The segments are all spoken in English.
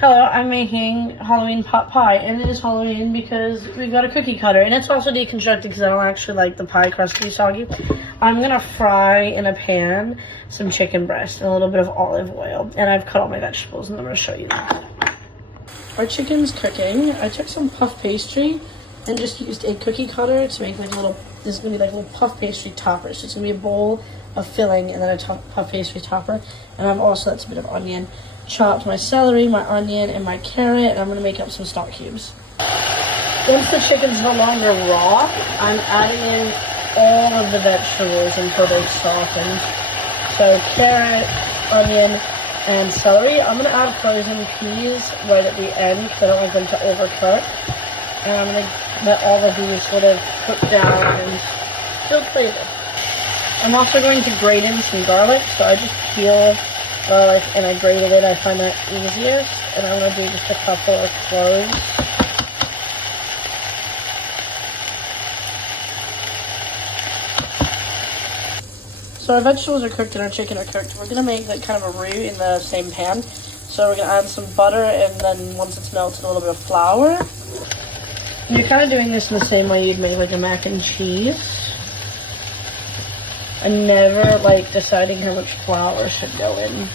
Hello, I'm making Halloween pot pie, and it is Halloween because we've got a cookie cutter, and it's also deconstructed because I don't actually like the pie crust to be soggy. I'm gonna fry in a pan some chicken breast and a little bit of olive oil, and I've cut all my vegetables, and I'm gonna show you that. Our chicken's cooking. I took some puff pastry and just used a cookie cutter to make like little, this is gonna be like little puff pastry toppers. So it's gonna be a bowl of filling and then a puff pastry topper, and I've also, that's a bit of onion. Chopped my celery, my onion, and my carrot, and I'm gonna make up some stock cubes. Once the chicken's no longer raw, I'm adding in all of the vegetables until they soften. So carrot, onion, and celery. I'm gonna add frozen peas right at the end because I don't want them to overcook. And I'm gonna let all of these sort of cook down and build flavor. I'm also going to grate in some garlic, so I just peel garlic and I grated it. I find that easiest, and I'm going to do just a couple of cloves. So our vegetables are cooked and our chicken are cooked. We're going to make like kind of a roux in the same pan. So we're going to add some butter, and then once it's melted, a little bit of flour. And you're kind of doing this in the same way you'd make like a mac and cheese. I never like deciding how much flour should go in.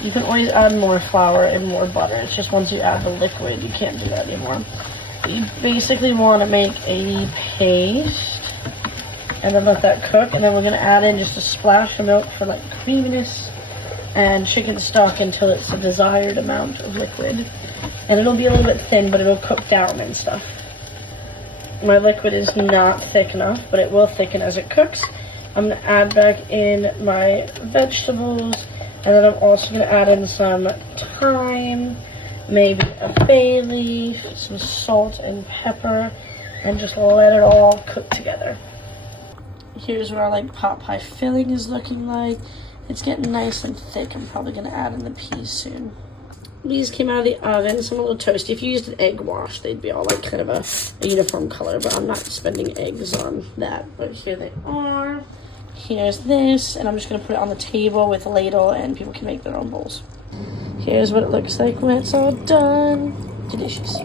You can always add more flour and more butter. It's just once you add the liquid, you can't do that anymore. You basically want to make a paste and then let that cook. And then we're going to add in just a splash of milk for like creaminess and chicken stock until it's the desired amount of liquid. And it'll be a little bit thin, but it'll cook down and stuff. My liquid is not thick enough, but it will thicken as it cooks. I'm going to add back in my vegetables, and then I'm also going to add in some thyme, maybe a bay leaf, some salt and pepper, and just let it all cook together. Here's what our like pot pie filling is looking like. It's getting nice and thick. I'm probably going to add in the peas soon. These came out of the oven, so I'm a little toasty. If you used an egg wash, they'd be all like kind of a uniform color, but I'm not spending eggs on that. But here they are. Here's this, and I'm just going to put it on the table with a ladle, and people can make their own bowls. Here's what it looks like when it's all done. Delicious.